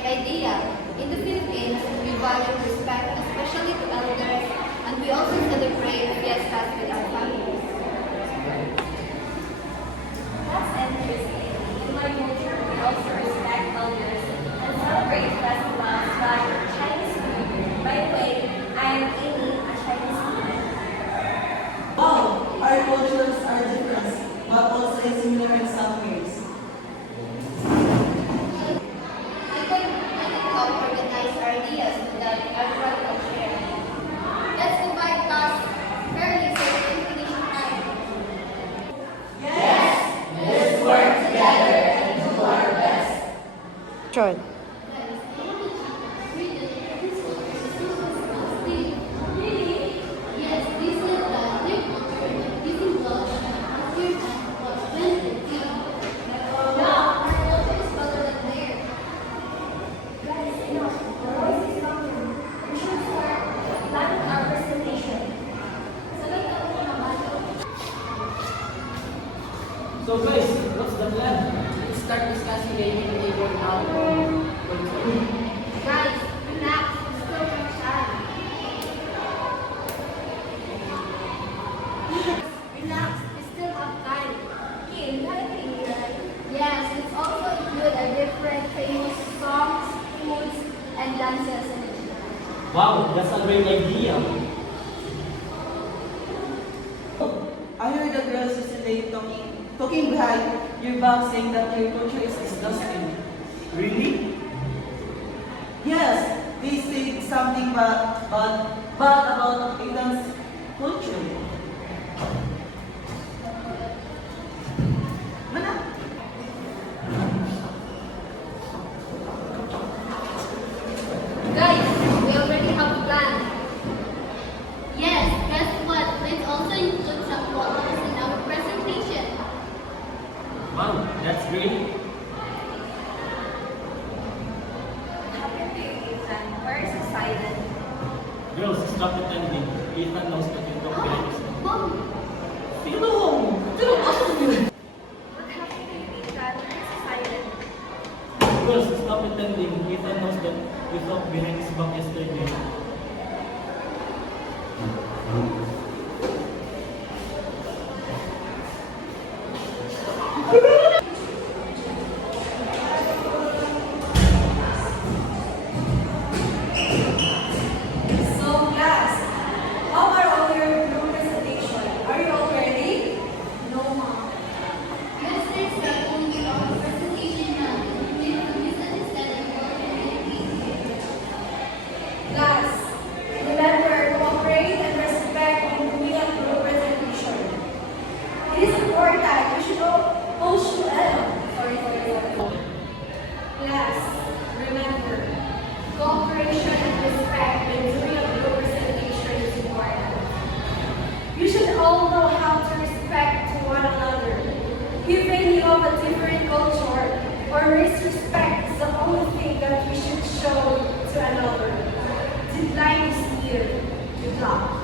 great idea. In the Philippines, we value respect, especially to elders, and we also celebrate fiestas with our families. That's interesting. In my culture, we also respect elders and celebrate festivals like Chinese New Year. By the way, I am Amy, a Chinese student. Wow, our cultures are different, but also similar in some ways. I can help organize our ideas so that everyone can share. Let's invite us early so we can finish on time. John. Planning our presentation. So guys, what's the plan? Let's start discussing the indicator now. Guys, relax. Still have time. Relax. We still have time. Yes, let's also include a different famous songs, foods, and dances in it. Wow, that's a great idea. I heard the girls yesterday talking behind your back saying that your culture is disgusting. Really? Yes, they say something bad about Aidan's culture. Mana? Guys, we already have a plan. Yes, guess what? Let's also include some photos in our presentation. Wow, that's great. Happy to you, Ethan. We're excited. Girls, stop pretending. Ethan knows that you don't get it. Mom, Sino? Sino ba yun? What happened to you, Ethan? We're excited. Girls, stop pretending. Ethan knows that you talked behind his back yesterday. So class, how are all your group presentation? Are you all ready? no mom. Let's start only our presentation now. We will misunderstand Class, remember to cooperate and respect when doing a group presentation. It is important. You should all show Class, remember, cooperation and respect when doing a group presentation is important. You should all know how to respect to one another. Even you have a different culture or race, respect is the only thing that we should show to another. Deadline is near. Good luck.